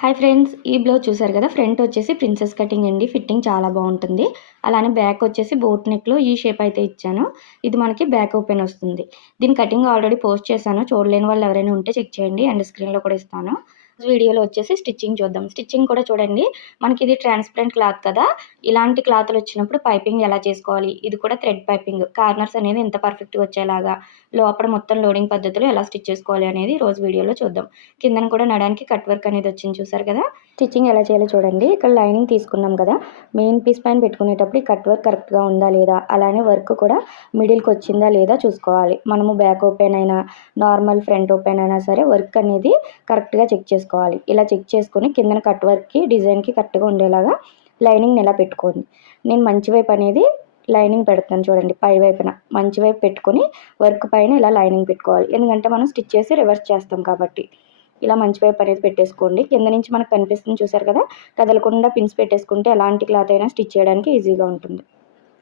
Hi friends ఈ blouse చూసారు కదా? ఫ్రంట్ వచ్చేసి ప్రిన్సెస్ కటింగ్ అండి. ఫిట్టింగ్ చాలా బాగుంటుంది. అలానే బ్యాక్ వచ్చేసి బోట్ నెక్లో ఈ షేప్ అయితే ఇచ్చాను. ఇది మనకి బ్యాక్ ఓపెన్ వస్తుంది. దీని కటింగ్ ఆల్రెడీ పోస్ట్ చేశాను. చూడలేని వాళ్ళు ఎవరైనా ఉంటే చెక్ చేయండి. అండ్ స్క్రీన్లో కూడా ఇస్తాను. వీడియోలో వచ్చేసి స్టిచ్చింగ్ చూద్దాం. స్టిచ్చింగ్ కూడా చూడండి. మనకి ఇది ట్రాన్స్పరెంట్ క్లాత్ కదా? ఇలాంటి క్లాత్లు వచ్చినప్పుడు పైపింగ్ ఎలా చేసుకోవాలి? ఇది కూడా థ్రెడ్ పైపింగ్ కార్నర్స్ అనేది ఎంత పర్ఫెక్ట్గా వచ్చేలాగా లోపల మొత్తం లోడింగ్ పద్ధతిలో ఎలా స్టిచ్ చేసుకోవాలి అనేది రోజు వీడియోలో చూద్దాం. కిందన కూడా నడానికి కట్ వర్క్ అనేది వచ్చింది చూసారు కదా? స్టిచ్చింగ్ ఎలా చేయాలో చూడండి. ఇక్కడ లైనింగ్ తీసుకున్నాం కదా. మెయిన్ పీస్ పైన పెట్టుకునేటప్పుడు ఈ కట్ వర్క్ కరెక్ట్గా ఉందా లేదా? అలానే వర్క్ కూడా మిడిల్కి వచ్చిందా లేదా చూసుకోవాలి. మనము బ్యాక్ ఓపెన్ అయినా నార్మల్ ఫ్రంట్ ఓపెన్ అయినా సరే వర్క్ అనేది కరెక్ట్గా చెక్ చేసుకోవాలి. ఇలా చెక్ చేసుకుని కిందన కట్ వర్క్కి డిజైన్కి కరెక్ట్గా ఉండేలాగా లైనింగ్ ఎలా పెట్టుకోండి. నేను మంచి వైపు అనేది లైనింగ్ పెడుతున్నాను చూడండి పై వైపున. మంచి వైపు పెట్టుకొని వర్క్ పైన ఇలా లైనింగ్ పెట్టుకోవాలి. ఎందుకంటే మనం స్టిచ్ చేసి రివర్స్ చేస్తాం కాబట్టి. ఇలా మంచి వైపు అనేది పెట్టేసుకోండి. కింద నుంచి మనకు కనిపిస్తుంది చూసారు కదా కదలకుండా పిన్స్ పెట్టేసుకుంటే ఎలాంటి క్లాత్ అయినా స్టిచ్ చేయడానికి ఈజీగా ఉంటుంది.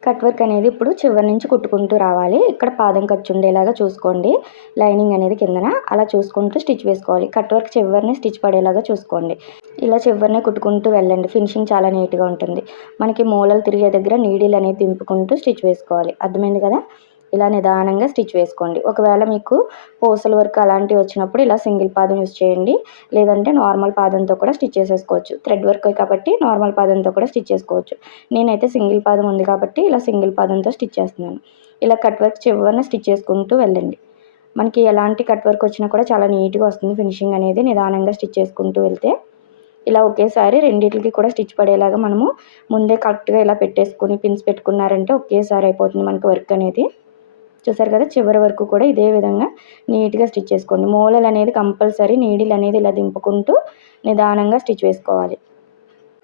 కట్ వర్క్ అనేది ఇప్పుడు చివరి నుంచి కుట్టుకుంటూ రావాలి. ఇక్కడ పాదం ఖర్చు ఉండేలాగా చూసుకోండి. లైనింగ్ అనేది కిందన అలా చూసుకుంటూ స్టిచ్ వేసుకోవాలి. కట్ వర్క్ చివరిని స్టిచ్ పడేలాగా చూసుకోండి. ఇలా చివరిని కుట్టుకుంటూ వెళ్ళండి. ఫినిషింగ్ చాలా నీట్గా ఉంటుంది. మనకి మూలలు తిరిగే దగ్గర నీడిల్ అనేది దింపుకుంటూ స్టిచ్ వేసుకోవాలి. అర్థమైంది కదా? ఇలా నిదానంగా స్టిచ్ వేసుకోండి. ఒకవేళ మీకు పూసల వర్క్ అలాంటివి వచ్చినప్పుడు ఇలా సింగిల్ పాదం యూస్ చేయండి. లేదంటే నార్మల్ పాదంతో కూడా స్టిచ్ చేసేసుకోవచ్చు. థ్రెడ్ వర్క్ కాబట్టి నార్మల్ పాదంతో కూడా స్టిచ్ చేసుకోవచ్చు. నేనైతే సింగిల్ పాదం ఉంది కాబట్టి ఇలా సింగిల్ పాదంతో స్టిచ్ చేస్తున్నాను. ఇలా కట్ వర్క్ చివరిన స్టిచ్ చేసుకుంటూ వెళ్ళండి. మనకి ఎలాంటి కట్ వర్క్ వచ్చినా కూడా చాలా నీట్గా వస్తుంది. ఫినిషింగ్ అనేది నిదానంగా స్టిచ్ చేసుకుంటూ వెళ్తే. ఇలా ఒకేసారి రెండింటికి కూడా స్టిచ్ పడేలాగా మనము ముందే కరెక్ట్గా ఇలా పెట్టేసుకుని పిన్స్ పెట్టుకున్నారంటే ఒకేసారి అయిపోతుంది మనకి వర్క్ అనేది. చూసారు కదా చివరి వరకు కూడా ఇదే విధంగా నీట్గా స్టిచ్ చేసుకోండి. మూలలు అనేది కంపల్సరీ నీడిల్ అనేది ఇలా దింపుకుంటూ నిదానంగా స్టిచ్ వేసుకోవాలి.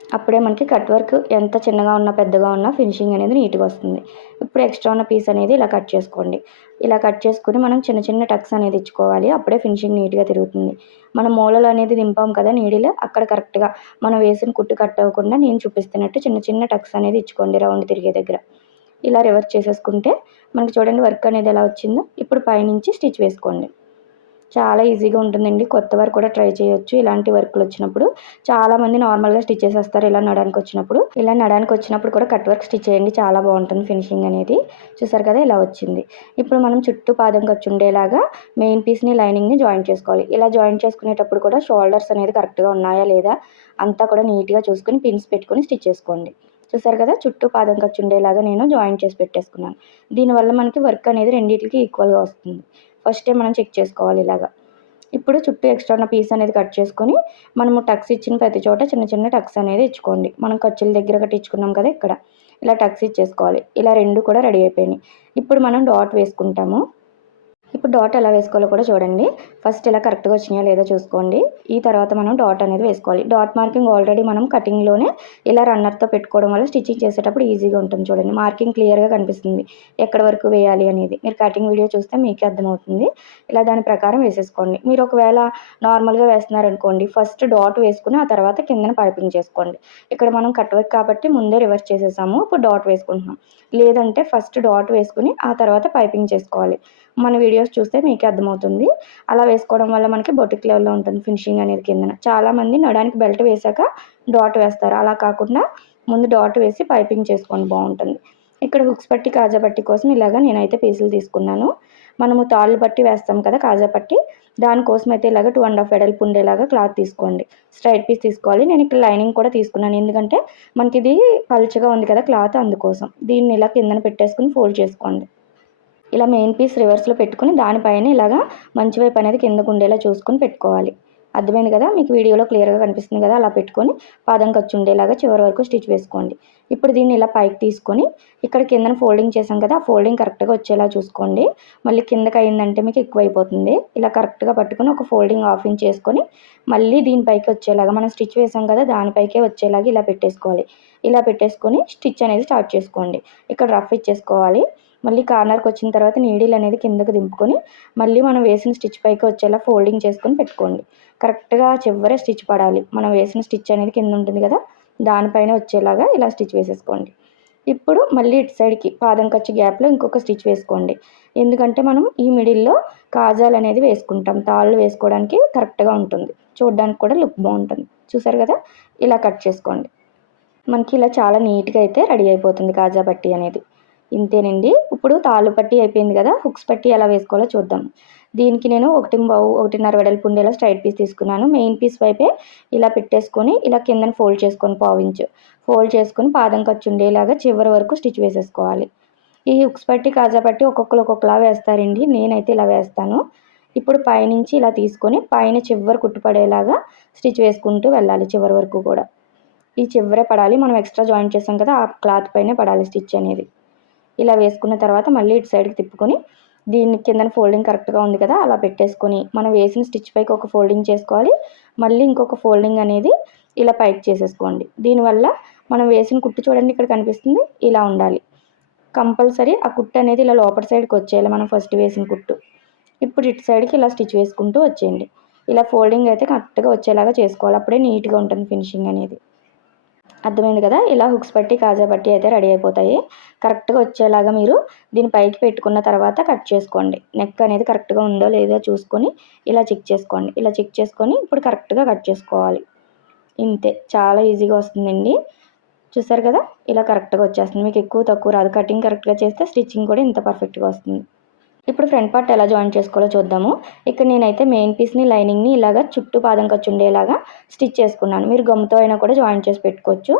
అప్పుడే మనకి కట్ వర్క్ ఎంత చిన్నగా ఉన్నా పెద్దగా ఉన్నా ఫినిషింగ్ అనేది నీట్గా వస్తుంది. ఇప్పుడు ఎక్స్ట్రా ఉన్న పీస్ అనేది ఇలా కట్ చేసుకోండి. ఇలా కట్ చేసుకుని మనం చిన్న చిన్న టక్స్ అనేది ఇచ్చుకోవాలి. అప్పుడే ఫినిషింగ్ నీట్గా తిరుగుతుంది. మనం మూలలు అనేది దింపాం కదా నీడిలో అక్కడ కరెక్ట్గా మనం వేసిన కుట్టు కట్ అవ్వకుండా నేను చూపిస్తున్నట్టు చిన్న చిన్న టక్స్ అనేది ఇచ్చుకోండి రౌండ్ తిరిగే దగ్గర. ఇలా రివర్స్ చేసేసుకుంటే మనకి చూడండి వర్క్ అనేది ఎలా వచ్చిందో. ఇప్పుడు పైనుంచి స్టిచ్ వేసుకోండి. చాలా ఈజీగా ఉంటుందండి. కొత్త వర్క్ కూడా ట్రై చేయొచ్చు. ఇలాంటి వర్క్లు వచ్చినప్పుడు చాలామంది నార్మల్గా స్టిచ్ చేసేస్తారు ఇలా నడానికి వచ్చినప్పుడు. ఇలా నడానికి వచ్చినప్పుడు కూడా కట్ వర్క్ స్టిచ్ చేయండి. చాలా బాగుంటుంది ఫినిషింగ్ అనేది. చూసారు కదా ఇలా వచ్చింది. ఇప్పుడు మనం చుట్టూ పాదం ఖర్చు ఉండేలాగా మెయిన్ పీస్ని లైనింగ్ని జాయిన్ చేసుకోవాలి. ఇలా జాయిన్ చేసుకునేటప్పుడు కూడా షోల్డర్స్ అనేది కరెక్ట్గా ఉన్నాయా లేదా అంతా కూడా నీట్గా చూసుకొని పిన్స్ పెట్టుకొని స్టిచ్ చేసుకోండి. చూసారు కదా? చుట్టూ పాదం ఖర్చు ఉండేలాగా నేను జాయిన్ చేసి పెట్టేసుకున్నాను. దీనివల్ల మనకి వర్క్ అనేది రెండింటికి ఈక్వల్గా వస్తుంది. ఫస్టే మనం చెక్ చేసుకోవాలి ఇలాగా. ఇప్పుడు చుట్టూ ఎక్స్ట్రా ఉన్న పీస్ అనేది కట్ చేసుకొని మనము టక్స్ ఇచ్చిన ప్రతి చోట చిన్న చిన్న టక్స్ అనేది ఇచ్చుకోండి. మనం ఖర్చుల దగ్గర కట్టించుకున్నాం కదా ఇక్కడ. ఇలా టక్స్ ఇచ్చేసుకోవాలి. ఇలా రెండు కూడా రెడీ అయిపోయినాయి. ఇప్పుడు మనం డాట్ వేసుకుంటాము. ఇప్పుడు డాట్ ఎలా వేసుకోవాలో కూడా చూడండి. ఫస్ట్ ఇలా కరెక్ట్గా వచ్చినాయో లేదో చూసుకోండి. ఈ తర్వాత మనం డాట్ అనేది వేసుకోవాలి. డాట్ మార్కింగ్ ఆల్రెడీ మనం కటింగ్లోనే ఇలా రన్నర్తో పెట్టుకోవడం వల్ల స్టిచ్చింగ్ చేసేటప్పుడు ఈజీగా ఉంటుంది చూడండి. మార్కింగ్ క్లియర్గా కనిపిస్తుంది. ఎక్కడ వరకు వేయాలి అనేది. మీరు కటింగ్ వీడియో చూస్తే మీకే అర్థమవుతుంది. ఇలా దాని ప్రకారం వేసేసుకోండి. మీరు ఒకవేళ నార్మల్గా వేస్తున్నారనుకోండి ఫస్ట్ డాట్ వేసుకుని ఆ తర్వాత కిందన పైపింగ్ చేసుకోండి. ఇక్కడ మనం కట్ వర్క్ కాబట్టి ముందే రివర్స్ చేసేసాము. ఇప్పుడు డాట్ వేసుకుంటున్నాం. లేదంటే ఫస్ట్ డాట్ వేసుకుని ఆ తర్వాత పైపింగ్ చేసుకోవాలి. మన వీడియోస్ చూస్తే మీకే అర్థమవుతుంది. అలా వేసుకోవడం వల్ల మనకి బొటిక్ లెవెల్లో ఉంటుంది ఫినిషింగ్ అనేది కిందన. చాలామంది నడానికి బెల్ట్ వేసాక డాట్ వేస్తారు. అలా కాకుండా ముందు డాట్ వేసి పైపింగ్ చేసుకోండి బాగుంటుంది. ఇక్కడ హుక్స్ పట్టి కాజా పట్టి కోసం ఇలాగా నేనైతే పీసులు తీసుకున్నాను. మనము తాళ్ళు పట్టి వేస్తాం కదా కాజా పట్టి. దానికోసం అయితే ఇలాగ టూ అండ్ హాఫ్ వెడల్పు ఉండేలాగా క్లాత్ తీసుకోండి. స్ట్రైట్ పీస్ తీసుకోవాలి. నేను ఇక్కడ లైనింగ్ కూడా తీసుకున్నాను. ఎందుకంటే మనకి ఇది పలుచగా ఉంది కదా క్లాత్ అందుకోసం. దీన్ని ఇలా కిందన పెట్టేసుకుని ఫోల్డ్ చేసుకోండి. ఇలా మెయిన్ పీస్ రివర్స్లో పెట్టుకుని దానిపైన ఇలాగా మంచి వైపు అనేది కిందకు ఉండేలా చూసుకొని పెట్టుకోవాలి. అర్థమైంది కదా? మీకు వీడియోలో క్లియర్గా కనిపిస్తుంది కదా? అలా పెట్టుకొని పాదం ఖర్చు ఉండేలాగా చివరి వరకు స్టిచ్ వేసుకోండి. ఇప్పుడు దీన్ని ఇలా పైకి తీసుకొని ఇక్కడ కిందన ఫోల్డింగ్ చేసాం కదా? ఆ ఫోల్డింగ్ కరెక్ట్గా వచ్చేలా చూసుకోండి. మళ్ళీ కిందకి అయిందంటే మీకు ఎక్కువైపోతుంది ఇలా కరెక్ట్గా పట్టుకొని ఒక ఫోల్డింగ్ ఆఫ్ ఇన్ చేసుకొని మళ్ళీ దీనిపైకి వచ్చేలాగా మనం స్టిచ్ వేసాం కదా? దానిపైకే వచ్చేలాగా ఇలా పెట్టేసుకోవాలి. ఇలా పెట్టేసుకొని స్టిచ్ అనేది స్టార్ట్ చేసుకోండి. ఇక్కడ రఫ్ ఇచ్చేసుకోవాలి. మళ్ళీ కార్నర్కి వచ్చిన తర్వాత నీడిల్ అనేది కిందకు దింపుకొని మళ్ళీ మనం వేసిన స్టిచ్ పైకి వచ్చేలా ఫోల్డింగ్ చేసుకొని పెట్టుకోండి. కరెక్ట్గా చివరే స్టిచ్ పడాలి. మనం వేసిన స్టిచ్ అనేది కింద ఉంటుంది కదా దానిపైన వచ్చేలాగా ఇలా స్టిచ్ వేసేసుకోండి. ఇప్పుడు మళ్ళీ ఇటు సైడ్కి పాదం ఖర్చు గ్యాప్లో ఇంకొక స్టిచ్ వేసుకోండి. ఎందుకంటే మనం ఈ మిడిల్లో కాజాలు అనేది వేసుకుంటాం. తాళ్ళు వేసుకోవడానికి కరెక్ట్గా ఉంటుంది. చూడడానికి కూడా లుక్ బాగుంటుంది. చూసారు కదా? ఇలా కట్ చేసుకోండి. మనకి ఇలా చాలా నీట్గా అయితే రెడీ అయిపోతుంది కాజా బట్టి అనేది. ఇంతేనండి. ఇప్పుడు తాళ్ళు పట్టి అయిపోయింది కదా హుక్స్ పట్టి ఎలా వేసుకోవాలో చూద్దాం. దీనికి నేను ఒకటి బావు ఒకటిన్నర వెడల్పు ఉండేలా స్ట్రైట్ పీస్ తీసుకున్నాను. మెయిన్ పీస్ వైపే ఇలా పెట్టేసుకొని ఇలా కిందన ఫోల్డ్ చేసుకొని పావించు ఫోల్డ్ చేసుకొని పాదం ఖర్చు ఉండేలాగా చివరి వరకు స్టిచ్ వేసేసుకోవాలి. ఈ హుక్స్ పట్టి కాజా పట్టి ఒక్కొక్కరు ఒక్కొక్కలా వేస్తారండి. నేనైతే ఇలా వేస్తాను. ఇప్పుడు పైనుంచి ఇలా తీసుకొని పైన చివరి కుట్టుపడేలాగా స్టిచ్ వేసుకుంటూ వెళ్ళాలి చివరి వరకు కూడా. ఈ చివరే పడాలి. మనం ఎక్స్ట్రా జాయింట్ చేసాం కదా ఆ క్లాత్ పైనే పడాలి స్టిచ్ అనేది. ఇలా వేసుకున్న తర్వాత మళ్ళీ ఇటు సైడ్కి తిప్పుకొని దీని కింద ఫోల్డింగ్ కరెక్ట్గా ఉంది కదా అలా పెట్టేసుకొని మనం వేసిన స్టిచ్ పైకి ఒక ఫోల్డింగ్ చేసుకోవాలి. మళ్ళీ ఇంకొక ఫోల్డింగ్ అనేది ఇలా పైకి చేసేసుకోండి. దీనివల్ల మనం వేసిన కుట్టు చూడండి ఇక్కడ కనిపిస్తుంది. ఇలా ఉండాలి. కంపల్సరీ ఆ కుట్టు అనేది ఇలా లోపల సైడ్కి వచ్చేయాలి మనం ఫస్ట్ వేసిన కుట్టు. ఇప్పుడు ఇటు సైడ్కి ఇలా స్టిచ్ వేసుకుంటూ వచ్చేయండి. ఇలా ఫోల్డింగ్ అయితే కరెక్ట్గా వచ్చేలాగా చేసుకోవాలి. అప్పుడే నీట్గా ఉంటుంది ఫినిషింగ్ అనేది. అర్థమైంది కదా? ఇలా హుక్స్ పట్టి కాజా పట్టి అయితే రెడీ అయిపోతాయి. కరెక్ట్గా వచ్చేలాగా మీరు దీని పైకి పెట్టుకున్న తర్వాత కట్ చేసుకోండి. నెక్ అనేది కరెక్ట్గా ఉందో లేదో చూసుకొని ఇలా చెక్ చేసుకోండి. ఇలా చెక్ చేసుకొని ఇప్పుడు కరెక్ట్గా కట్ చేసుకోవాలి. ఇంతే. చాలా ఈజీగా వస్తుందండి. చూసారు కదా? ఇలా కరెక్ట్గా వచ్చేస్తుంది. మీకు ఎక్కువ తక్కువ రాదు. కటింగ్ కరెక్ట్గా చేస్తే స్టిచ్చింగ్ కూడా ఇంత పర్ఫెక్ట్గా వస్తుంది. ఇప్పుడు ఫ్రంట్ పార్ట్ ఎలా జాయిన్ చేసుకోవాలో చూద్దాము. ఇక్కడ నేనైతే మెయిన్ పీస్ని లైనింగ్ని ఇలాగా చుట్టూ పాదం ఖర్చు ఉండేలాగా స్టిచ్ చేసుకున్నాను. మీరు గమ్తో అయినా కూడా జాయిన్ చేసి పెట్టుకోవచ్చు.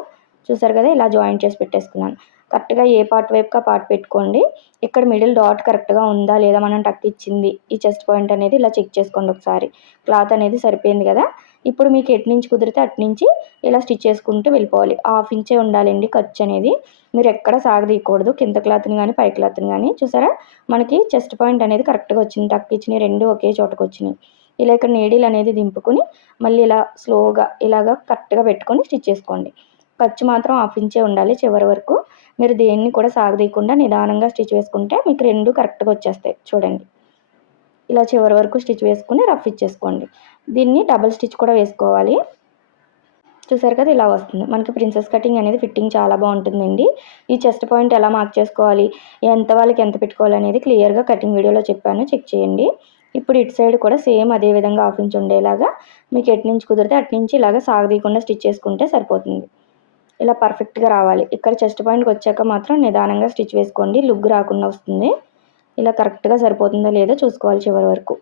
చూసారు కదా ఇలా జాయిన్ చేసి పెట్టేసుకున్నాను. కరెక్ట్గా ఏ పార్ట్ వైపుకి ఆ పార్ట్ పెట్టుకోండి. ఇక్కడ మిడిల్ డాట్ కరెక్ట్గా ఉందా లేదా మనం టక్ ఇచ్చింది ఈ చెస్ట్ పాయింట్ అనేది ఇలా చెక్ చేసుకోండి ఒకసారి. క్లాత్ అనేది సరిపోయింది కదా. ఇప్పుడు మీకు ఎటు నుంచి కుదిరితే అటు నుంచి ఇలా స్టిచ్ చేసుకుంటూ వెళ్ళిపోవాలి. హాఫ్ ఇంచే ఉండాలండి ఖర్చు అనేది. మీరు ఎక్కడ సాగదీయకూడదు. కింద క్లాత్ని కానీ పై క్లాత్ని కానీ చూసారా? మనకి చెస్ట్ పాయింట్ అనేది కరెక్ట్గా వచ్చింది. తక్కిచ్చినాయి ఇచ్చినాయి రెండు ఒకే చోటకు వచ్చినాయి. ఇలా ఇక్కడ నీడిల్ అనేది దింపుకొని మళ్ళీ ఇలా స్లోగా ఇలాగా కరెక్ట్గా పెట్టుకొని స్టిచ్ చేసుకోండి. ఖర్చు మాత్రం హాఫ్ ఇంచే ఉండాలి చివరి వరకు. మీరు దేన్ని కూడా సాగదీయకుండా నిదానంగా స్టిచ్ వేసుకుంటే మీకు రెండు కరెక్ట్గా వచ్చేస్తాయి. చూడండి. ఇలా చివరి వరకు స్టిచ్ వేసుకుని రఫ్ ఇచ్చేసుకోండి దీన్ని డబల్ స్టిచ్ కూడా వేసుకోవాలి. చూసారు కదా ఇలా వస్తుంది. మనకి ప్రిన్సెస్ కటింగ్ అనేది ఫిట్టింగ్ చాలా బాగుంటుందండి. ఈ చెస్ట్ పాయింట్ ఎలా మార్క్ చేసుకోవాలి? ఎంత వాళ్ళకి ఎంత పెట్టుకోవాలి అనేది క్లియర్గా కటింగ్ వీడియోలో చెప్పాను. చెక్ చేయండి. ఇప్పుడు ఇటు సైడ్ కూడా సేమ్ అదే విధంగా ఆఫ్ ఇంచ్ ఉండేలాగా మీకు ఎటు నుంచి కుదిరితే అటు నుంచి ఇలాగ సాగదీయకుండా స్టిచ్ చేసుకుంటే సరిపోతుంది. ఇలా పర్ఫెక్ట్గా రావాలి. ఇక్కడ చెస్ట్ పాయింట్కి వచ్చాక మాత్రం నిదానంగా స్టిచ్ వేసుకోండి. లుగ్ రాకుండా వస్తుంది. ఇలా కరెక్ట్గా సరిపోతుందా లేదా చూసుకోవాలి చివరి వరకు.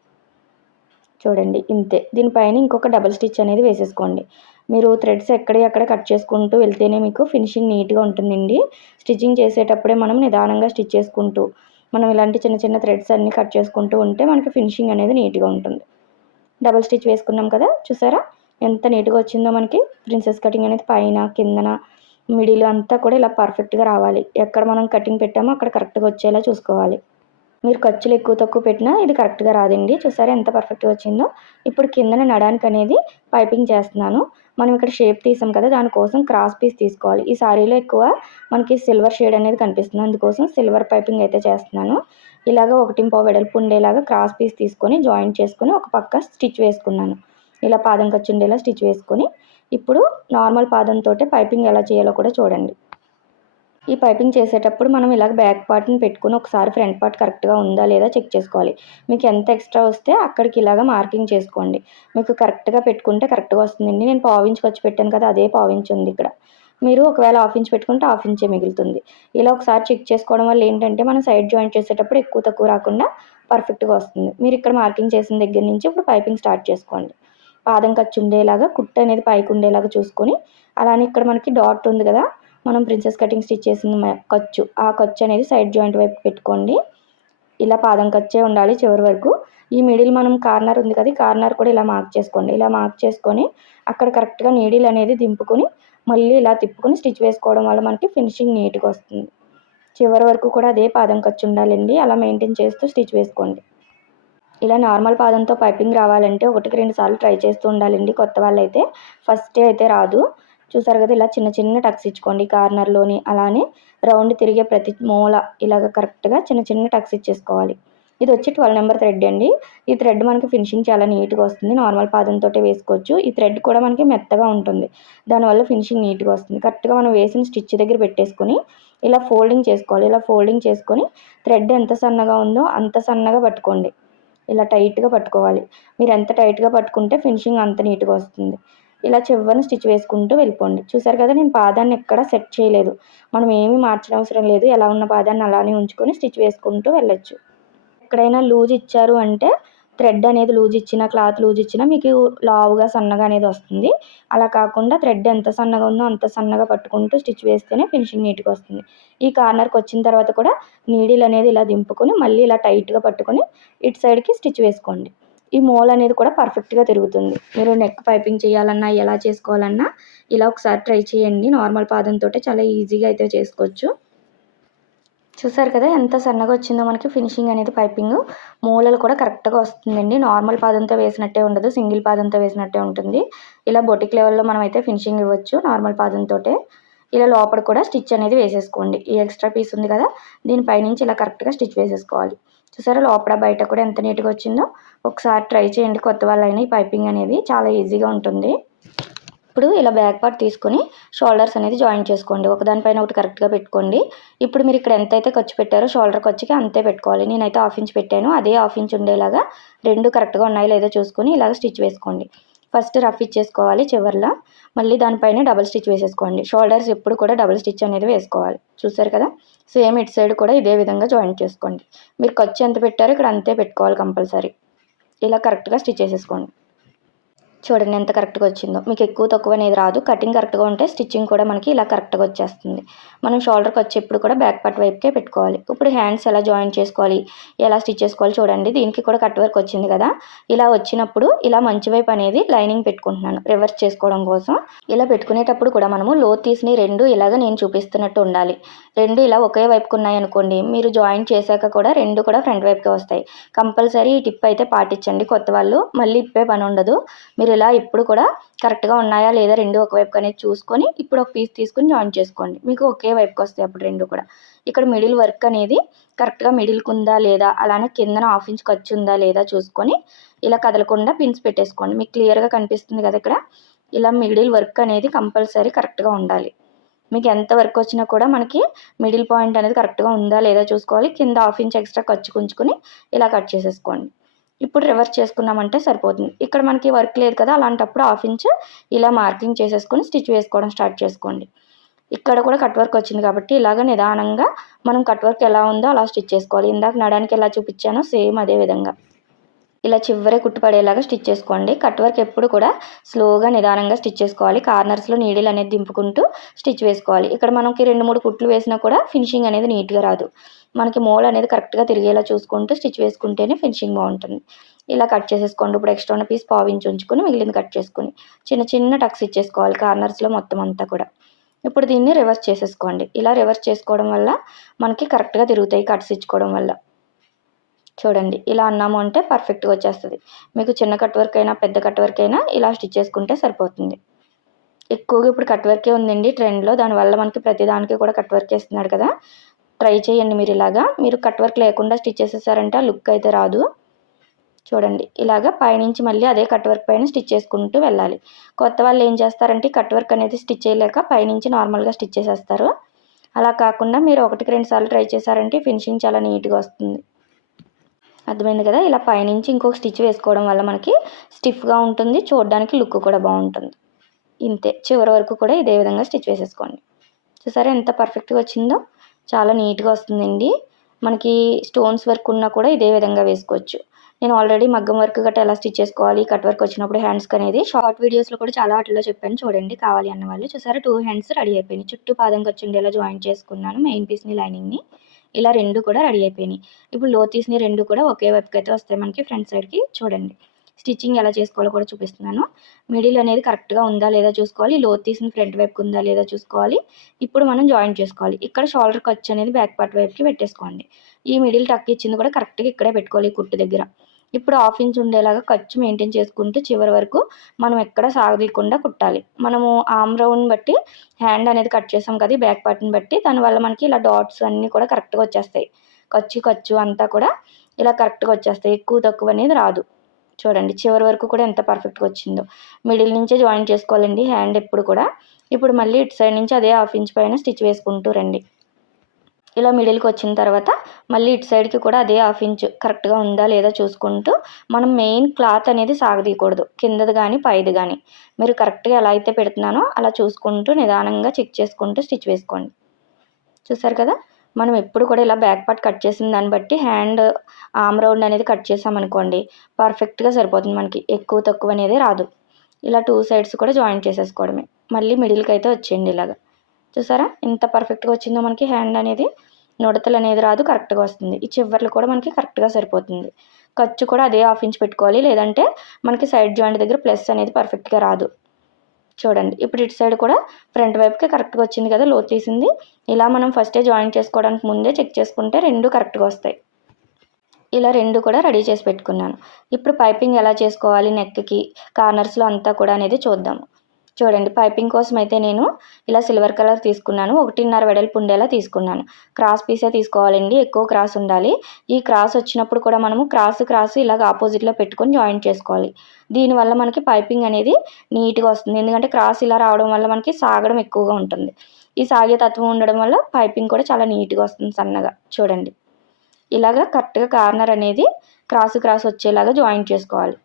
చూడండి ఇంతే. దీనిపైన ఇంకొక డబల్ స్టిచ్ అనేది వేసేసుకోండి. మీరు థ్రెడ్స్ ఎక్కడ ఎక్కడ కట్ చేసుకుంటూ వెళ్తేనే మీకు ఫినిషింగ్ నీట్గా ఉంటుందండి. స్టిచ్చింగ్ చేసేటప్పుడే మనం నిదానంగా స్టిచ్ చేసుకుంటూ మనం ఇలాంటి చిన్న చిన్న థ్రెడ్స్ అన్నీ కట్ చేసుకుంటూ ఉంటే మనకి ఫినిషింగ్ అనేది నీట్గా ఉంటుంది. డబల్ స్టిచ్ వేసుకున్నాం కదా చూసారా? ఎంత నీట్గా వచ్చిందో మనకి. ప్రిన్సెస్ కటింగ్ అనేది పైన కిందన మిడిల్ అంతా కూడా ఇలా పర్ఫెక్ట్గా రావాలి. ఎక్కడ మనం కటింగ్ పెట్టామో అక్కడ కరెక్ట్గా వచ్చేలా చూసుకోవాలి. మీరు ఖర్చులు ఎక్కువ తక్కువ పెట్టినా ఇది కరెక్ట్గా రాదండి. చూసారా ఎంత పర్ఫెక్ట్గా వచ్చిందో. ఇప్పుడు కిందన నడానికి అనేది పైపింగ్ చేస్తున్నాను. మనం ఇక్కడ షేప్ తీసాం కదా దానికోసం క్రాస్ పీస్ తీసుకోవాలి. ఈ సారీలో ఎక్కువ మనకి సిల్వర్ షేడ్ అనేది కనిపిస్తుంది. అందుకోసం సిల్వర్ పైపింగ్ అయితే చేస్తున్నాను. ఇలాగ ఒకటి పావు వెడల్పు ఉండేలాగా క్రాస్ పీస్ తీసుకొని జాయింట్ చేసుకొని ఒక పక్క స్టిచ్ వేసుకున్నాను. ఇలా పాదం ఖర్చు ఉండేలా స్టిచ్ వేసుకొని ఇప్పుడు నార్మల్ పాదంతో పైపింగ్ ఎలా చేయాలో కూడా చూడండి. ఈ పైపింగ్ చేసేటప్పుడు మనం ఇలాగ బ్యాక్ పార్ట్ని పెట్టుకుని ఒకసారి ఫ్రంట్ పార్ట్ కరెక్ట్గా ఉందా లేదా చెక్ చేసుకోవాలి. మీకు ఎంత ఎక్స్ట్రా వస్తే అక్కడికి ఇలాగ మార్కింగ్ చేసుకోండి. మీకు కరెక్ట్గా పెట్టుకుంటే కరెక్ట్గా వస్తుందండి. నేను పావించి ఖర్చు పెట్టాను కదా అదే పావించి ఉంది ఇక్కడ. మీరు ఒకవేళ హాఫ్ ఇంచ్ పెట్టుకుంటే హాఫ్ ఇంచే మిగులుతుంది. ఇలా ఒకసారి చెక్ చేసుకోవడం వల్ల ఏంటంటే మనం సైడ్ జాయింట్ చేసేటప్పుడు ఎక్కువ తక్కువ రాకుండా పర్ఫెక్ట్గా వస్తుంది. మీరు ఇక్కడ మార్కింగ్ చేసిన దగ్గర నుంచి ఇప్పుడు పైపింగ్ స్టార్ట్ చేసుకోండి. పాదం ఖర్చు ఉండేలాగా కుట్ట అనేది పైకి ఉండేలాగా చూసుకొని అలానే ఇక్కడ మనకి డాట్ ఉంది కదా మనం ప్రిన్సెస్ కటింగ్ స్టిచ్ చేసిన ఖర్చు ఆ ఖర్చు అనేది సైడ్ జాయింట్ వైపు పెట్టుకోండి. ఇలా పాదం ఖర్చే ఉండాలి చివరి వరకు. ఈ మిడిల్ మనం కార్నర్ ఉంది కదా కార్నర్ కూడా ఇలా మార్క్ చేసుకోండి. ఇలా మార్క్ చేసుకొని అక్కడ కరెక్ట్గా నీడిల్ అనేది దింపుకొని మళ్ళీ ఇలా తిప్పుకొని స్టిచ్ వేసుకోవడం వల్ల మనకి ఫినిషింగ్ నీట్గా వస్తుంది. చివరి వరకు కూడా అదే పాదం ఖర్చు ఉండాలండి. అలా మెయింటైన్ చేస్తూ స్టిచ్ వేసుకోండి. ఇలా నార్మల్ పాదంతో పైపింగ్ రావాలంటే ఒకటికి రెండు సార్లు ట్రై చేస్తూ ఉండాలండి కొత్త వాళ్ళైతే. ఫస్ట్ అయితే రాదు. చూసారు కదా ఇలా చిన్న చిన్న టక్స్ ఇచ్చుకోండి కార్నర్లోని అలానే రౌండ్ తిరిగే ప్రతి మూల ఇలాగ కరెక్ట్గా చిన్న చిన్న టక్స్ ఇచ్చేసుకోవాలి. ఇది వచ్చి ట్వెల్వ్ నెంబర్ థ్రెడ్ అండి. ఈ థ్రెడ్ మనకి ఫినిషింగ్ చాలా నీట్గా వస్తుంది. నార్మల్ పాదంతో వేసుకోవచ్చు. ఈ థ్రెడ్ కూడా మనకి మెత్తగా ఉంటుంది. దానివల్ల ఫినిషింగ్ నీట్గా వస్తుంది. కరెక్ట్గా మనం వేసిన స్టిచ్ దగ్గర పెట్టేసుకొని ఇలా ఫోల్డింగ్ చేసుకోవాలి. ఇలా ఫోల్డింగ్ చేసుకొని థ్రెడ్ ఎంత సన్నగా ఉందో అంత సన్నగా పట్టుకోండి. ఇలా టైట్గా పట్టుకోవాలి. మీరు ఎంత టైట్గా పట్టుకుంటే ఫినిషింగ్ అంత నీట్గా వస్తుంది. ఇలా చివరిని స్టిచ్ వేసుకుంటూ వెళ్ళిపోండి. చూసారు కదా నేను పాదాన్ని ఎక్కడ సెట్ చేయలేదు. మనం ఏమీ మార్చడం అవసరం లేదు. ఎలా ఉన్న పాదాన్ని అలానే ఉంచుకొని స్టిచ్ వేసుకుంటూ వెళ్ళొచ్చు. ఎక్కడైనా లూజ్ ఇచ్చారు అంటే థ్రెడ్ అనేది లూజ్ ఇచ్చిన క్లాత్ లూజ్ ఇచ్చినా మీకు లావుగా సన్నగా అనేది వస్తుంది. అలా కాకుండా థ్రెడ్ ఎంత సన్నగా ఉందో అంత సన్నగా పట్టుకుంటూ స్టిచ్ వేస్తేనే ఫినిషింగ్ నీట్గా వస్తుంది. ఈ కార్నర్కి వచ్చిన తర్వాత కూడా నీడిల్ అనేది ఇలా దింపుకొని మళ్ళీ ఇలా టైట్గా పట్టుకొని ఇటు సైడ్కి స్టిచ్ వేసుకోండి. ఈ మోల్ అనేది కూడా పర్ఫెక్ట్గా తిరుగుతుంది. మీరు నెక్ పైపింగ్ చేయాలన్నా ఎలా చేసుకోవాలన్నా ఇలా ఒకసారి ట్రై చేయండి. నార్మల్ పాదంతో చాలా ఈజీగా అయితే చేసుకోవచ్చు. చూసారు కదా ఎంత సన్నగా వచ్చిందో మనకి ఫినిషింగ్ అనేది పైపింగ్ మూలలు కూడా కరెక్ట్గా వస్తుందండి. నార్మల్ పాదంతో వేసినట్టే ఉండదు సింగిల్ పాదంతో వేసినట్టే ఉంటుంది. ఇలా బొటిక్ లెవెల్లో మనం అయితే ఫినిషింగ్ ఇవ్వచ్చు నార్మల్ పాదంతో ఇలా లోపల కూడా స్టిచ్ అనేది వేసేసుకోండి. ఈ ఎక్స్ట్రా పీస్ ఉంది కదా దీనిపైనుంచి ఇలా కరెక్ట్గా స్టిచ్ వేసేసుకోవాలి. చూసారా లోపల బయట కూడా ఎంత నీట్గా వచ్చిందో? ఒకసారి ట్రై చేయండి కొత్త వాళ్ళైనా ఈ పైపింగ్ అనేది చాలా ఈజీగా ఉంటుంది. ఇప్పుడు ఇలా బ్యాక్ పార్ట్ తీసుకొని షోల్డర్స్ అనేది జాయిన్ చేసుకోండి. ఒకదానిపైన ఒకటి కరెక్ట్గా పెట్టుకోండి. ఇప్పుడు మీరు ఇక్కడ ఎంతైతే ఖర్చు పెట్టారో షోల్డర్ ఖర్చుకి అంతే పెట్టుకోవాలి. నేనైతే హాఫ్ ఇంచ్ పెట్టాను. అదే హాఫ్ ఇంచ్ ఉండేలాగా రెండు కరెక్ట్గా ఉన్నాయో లేదో చూసుకొని ఇలాగ స్టిచ్ వేసుకోండి. ఫస్ట్ రఫ్ ఇచ్చేసుకోవాలి చివర్లో. మళ్ళీ దానిపైన డబుల్ స్టిచ్ వేసేసుకోండి. షోల్డర్స్ ఎప్పుడు కూడా డబుల్ స్టిచ్ అనేది వేసుకోవాలి. చూసారు కదా? సేమ్ ఇటు సైడ్ కూడా ఇదే విధంగా జాయిన్ చేసుకోండి. మీరు ఖర్చు ఎంత పెట్టారో ఇక్కడ అంతే పెట్టుకోవాలి కంపల్సరీ. ఇలా కరెక్ట్గా స్టిచ్ చేసేసుకోండి. చూడండి ఎంత కరెక్ట్గా వచ్చిందో. మీకు ఎక్కువ తక్కువ అనేది రాదు. కటింగ్ కరెక్ట్గా ఉంటే స్టిచ్చింగ్ కూడా మనకి ఇలా కరెక్ట్గా వచ్చేస్తుంది. మనం షోల్డర్కి వచ్చేప్పుడు కూడా బ్యాక్ పార్ట్ వైపుకే పెట్టుకోవాలి. ఇప్పుడు హ్యాండ్స్ ఎలా జాయిన్ చేసుకోవాలి ఎలా స్టిచ్ చేసుకోవాలి చూడండి. దీనికి కూడా కట్ వర్క్ వచ్చింది కదా. ఇలా వచ్చినప్పుడు ఇలా మంచి వైపు అనేది లైనింగ్ పెట్టుకుంటున్నాను. రివర్స్ చేసుకోవడం కోసం. ఇలా పెట్టుకునేటప్పుడు కూడా మనము లో తీసిని రెండు ఇలాగ నేను చూపిస్తున్నట్టు ఉండాలి. రెండు ఇలా ఒకే వైపుకు ఉన్నాయి అనుకోండి మీరు జాయిన్ చేశాక కూడా రెండు కూడా ఫ్రంట్ వైపుకే వస్తాయి. కంపల్సరీ ఈ టిప్ అయితే పాటించండి. కొత్త వాళ్ళు మళ్ళీ ఇప్పే పని ఉండదు. మీరు ఇలా ఇప్పుడు కూడా కరెక్ట్గా ఉన్నాయా లేదా రెండు ఒకవైపు అనేది చూసుకొని ఇప్పుడు ఒక పీస్ తీసుకుని జాయిన్ చేసుకోండి. మీకు ఒకే వైపుకి వస్తాయి అప్పుడు రెండు కూడా. ఇక్కడ మిడిల్ వర్క్ అనేది కరెక్ట్గా మిడిల్కి ఉందా లేదా అలానే కిందన హాఫ్ ఇంచ్ ఖర్చు ఉందా లేదా చూసుకొని ఇలా కదలకుండా పిన్స్ పెట్టేసుకోండి. మీకు క్లియర్గా కనిపిస్తుంది కదా ఇక్కడ? ఇలా మిడిల్ వర్క్ అనేది కంపల్సరీ కరెక్ట్గా ఉండాలి. మీకు ఎంత వర్క్ వచ్చినా కూడా మనకి మిడిల్ పాయింట్ అనేది కరెక్ట్గా ఉందా లేదా చూసుకోవాలి. కింద హాఫ్ ఇంచ్ ఎక్స్ట్రా ఖర్చు ఉంచుకుని ఇలా కట్ చేసేసుకోండి. ఇప్పుడు రివర్స్ చేసుకున్నామంటే సరిపోతుంది. ఇక్కడ మనకి వర్క్ లేదు కదా అలాంటప్పుడు హాఫ్ ఇంచ్ ఇలా మార్కింగ్ చేసేసుకొని స్టిచ్ వేసుకోవడం స్టార్ట్ చేసుకోండి. ఇక్కడ కూడా కట్ వర్క్ వచ్చింది కాబట్టి ఇలాగ నిదానంగా మనం కట్ వర్క్ ఎలా ఉందో అలా స్టిచ్ చేసుకోవాలి. ఇందాక నడానికి ఎలా చూపించానో సేమ్ అదే విధంగా. ఇలా చివరే కుట్టుపడేలాగా స్టిచ్ చేసుకోండి. కట్ వర్క్ ఎప్పుడు కూడా స్లోగా నిదానంగా స్టిచ్ చేసుకోవాలి. కార్నర్స్లో నీడిల్ అనేది దింపుకుంటూ స్టిచ్ వేసుకోవాలి. ఇక్కడ మనకి రెండు మూడు కుట్లు వేసినా కూడా ఫినిషింగ్ అనేది నీట్గా రాదు. మనకి మోల్ అనేది కరెక్ట్గా తిరిగేలా చూసుకుంటూ స్టిచ్ వేసుకుంటేనే ఫినిషింగ్ బాగుంటుంది. ఇలా కట్ చేసేసుకోండి. ఇప్పుడు ఎక్స్ట్రా ఉన్న పీస్ పావించి ఉంచుకొని మిగిలింది కట్ చేసుకుని చిన్న చిన్న టక్స్ ఇచ్చేసుకోవాలి కార్నర్స్లో మొత్తం అంతా కూడా. ఇప్పుడు దీన్ని రివర్స్ చేసేసుకోండి. ఇలా రివర్స్ చేసుకోవడం వల్ల మనకి కరెక్ట్గా తిరుగుతాయి కట్స్ ఇచ్చుకోవడం వల్ల. చూడండి ఇలా అన్నాము అంటే పర్ఫెక్ట్గా వచ్చేస్తుంది. మీకు చిన్న కట్ వర్క్ అయినా పెద్ద కట్ వర్క్ అయినా ఇలా స్టిచ్ చేసుకుంటే సరిపోతుంది. ఎక్కువగా ఇప్పుడు కట్ వర్కే ఉందండి ట్రెండ్లో దానివల్ల మనకి ప్రతి దానికి కూడా కట్ వర్క్ వేస్తున్నాడు కదా. ట్రై చేయండి మీరు ఇలాగా. మీరు కట్ వర్క్ లేకుండా స్టిచ్ చేసేసారంటే ఆ లుక్ అయితే రాదు. చూడండి ఇలాగ పైనుంచి మళ్ళీ అదే కట్ వర్క్ పైన స్టిచ్ చేసుకుంటూ వెళ్ళాలి. కొత్త వాళ్ళు ఏం చేస్తారంటే కట్ వర్క్ అనేది స్టిచ్ చేయలేక పైనుంచి నార్మల్గా స్టిచ్ చేసేస్తారు. అలా కాకుండా మీరు ఒకటికి రెండు సార్లు ట్రై చేశారంటే ఫినిషింగ్ చాలా నీట్గా వస్తుంది. అర్థమైంది కదా? ఇలా పైనుంచి ఇంకొక స్టిచ్ వేసుకోవడం వల్ల మనకి స్టిఫ్గా ఉంటుంది చూడడానికి లుక్ కూడా బాగుంటుంది. ఇంతే. చివరి వరకు కూడా ఇదే విధంగా స్టిచ్ వేసేసుకోండి. చూసారా ఎంత పర్ఫెక్ట్గా వచ్చిందో? చాలా నీట్గా వస్తుందండి. మనకి స్టోన్స్ వర్క్ ఉన్నా కూడా ఇదే విధంగా వేసుకోవచ్చు. నేను ఆల్రెడీ మగ్గం వర్క్ గట్రా ఎలా స్టిచ్ చేసుకోవాలి కట్ వర్క్ వచ్చినప్పుడు హ్యాండ్స్కి అనేది షార్ట్ వీడియోస్లో కూడా చాలా వాటిలో చెప్పాను చూడండి కావాలి అన్న వాళ్ళు. చూసారా? టూ హ్యాండ్స్ రెడీ అయిపోయినాయి. చుట్టూ పాదం వచ్చి ఉండేలా జాయిన్ చేసుకున్నాను మెయిన్ పీస్ని లైనింగ్ని. ఇలా రెండు కూడా రెడీ అయిపోయినాయి. ఇప్పుడు లో తీసిన రెండు కూడా ఒకే వైపుకి అయితే వస్తాయి మనకి ఫ్రంట్ సైడ్కి చూడండి. స్టిచ్చింగ్ ఎలా చేసుకోవాలో కూడా చూపిస్తున్నాను. మిడిల్ అనేది కరెక్ట్గా ఉందా లేదా చూసుకోవాలి. లో తీసిన ఫ్రంట్ వైపుకి ఉందా లేదా చూసుకోవాలి. ఇప్పుడు మనం జాయిన్ చేసుకోవాలి. ఇక్కడ షోల్డర్ ఖర్చు అనేది బ్యాక్ పార్ట్ వైపుకి పెట్టేసుకోండి. ఈ మిడిల్ టక్ ఇచ్చింది కూడా కరెక్ట్గా ఇక్కడే పెట్టుకోవాలి కుట్టు దగ్గర. ఇప్పుడు హాఫ్ ఇంచ్ ఉండేలాగా ఖర్చు మెయింటైన్ చేసుకుంటూ చివరి వరకు మనం ఎక్కడ సాగదీయకుండా కుట్టాలి. మనము ఆమ్ రౌండ్ బట్టి హ్యాండ్ అనేది కట్ చేసాం కదా బ్యాక్ పార్ట్ని బట్టి. దానివల్ల మనకి ఇలా డాట్స్ అన్నీ కూడా కరెక్ట్గా వచ్చేస్తాయి. ఖర్చు ఖర్చు అంతా కూడా ఇలా కరెక్ట్గా వచ్చేస్తాయి. ఎక్కువ తక్కువ అనేది రాదు. చూడండి చివరి వరకు కూడా ఎంత పర్ఫెక్ట్గా వచ్చిందో. మిడిల్ నుంచే జాయిన్ చేసుకోవాలండి హ్యాండ్ ఎప్పుడు కూడా. ఇప్పుడు మళ్ళీ ఇటు సైడ్ నుంచి అదే హాఫ్ ఇంచ్ పైన స్టిచ్ వేసుకుంటూ రండి. ఇలా మిడిల్కి వచ్చిన తర్వాత మళ్ళీ ఇటు సైడ్కి కూడా అదే హాఫ్ ఇంచ్ కరెక్ట్గా ఉందా లేదా చూసుకుంటూ మనం మెయిన్ క్లాత్ అనేది సాగదీయకూడదు. కిందది కానీ పైది కానీ మీరు కరెక్ట్గా ఎలా అయితే పెడుతున్నానో అలా చూసుకుంటూ నిదానంగా చెక్ చేసుకుంటూ స్టిచ్ వేసుకోండి. చూసారు కదా? మనం ఎప్పుడు కూడా ఇలా బ్యాక్ పార్ట్ కట్ చేసిన దాన్ని బట్టి హ్యాండ్ ఆమ్ రౌండ్ అనేది కట్ చేసామనుకోండి పర్ఫెక్ట్గా సరిపోతుంది మనకి. ఎక్కువ తక్కువ అనేది రాదు. ఇలా టూ సైడ్స్ కూడా జాయింట్ చేసేసుకోవడమే. మళ్ళీ మిడిల్కి అయితే వచ్చేయండి ఇలాగా. చూసారా? ఎంత పర్ఫెక్ట్గా వచ్చిందో మనకి హ్యాండ్ అనేది నుడతలు అనేది రాదు కరెక్ట్గా వస్తుంది. ఈ చివర్లు కూడా మనకి కరెక్ట్గా సరిపోతుంది. ఖర్చు కూడా అదే హాఫ్ ఇంచ్ పెట్టుకోవాలి. లేదంటే మనకి సైడ్ జాయింట్ దగ్గర ప్లస్ అనేది పర్ఫెక్ట్గా రాదు. చూడండి. ఇప్పుడు ఇటు సైడ్ కూడా ఫ్రంట్ వైపుకి కరెక్ట్గా వచ్చింది కదా లో తీసింది. ఇలా మనం ఫస్టే జాయిన్ చేసుకోవడానికి ముందే చెక్ చేసుకుంటే రెండు కరెక్ట్గా వస్తాయి. ఇలా రెండు కూడా రెడీ చేసి పెట్టుకున్నాను. ఇప్పుడు పైపింగ్ ఎలా చేసుకోవాలి నెక్కి కార్నర్స్లో అంతా కూడా అనేది చూద్దాము. చూడండి పైపింగ్ కోసం అయితే నేను ఇలా సిల్వర్ కలర్ తీసుకున్నాను. ఒకటిన్నర వెడల్పు ఉండేలా తీసుకున్నాను. క్రాస్ పీసే తీసుకోవాలండి ఎక్కువ క్రాస్ ఉండాలి. ఈ క్రాస్ వచ్చినప్పుడు కూడా మనము క్రాస్ క్రాస్ ఇలాగ ఆపోజిట్లో పెట్టుకొని జాయింట్ చేసుకోవాలి. దీనివల్ల మనకి పైపింగ్ అనేది నీట్గా వస్తుంది. ఎందుకంటే క్రాస్ ఇలా రావడం వల్ల మనకి సాగడం ఎక్కువగా ఉంటుంది. ఈ సాగే తత్వం ఉండడం వల్ల పైపింగ్ కూడా చాలా నీట్గా వస్తుంది సన్నగా. చూడండి. ఇలాగ కరెక్ట్గా కార్నర్ అనేది క్రాస్ క్రాస్ వచ్చేలాగా జాయింట్ చేసుకోవాలి.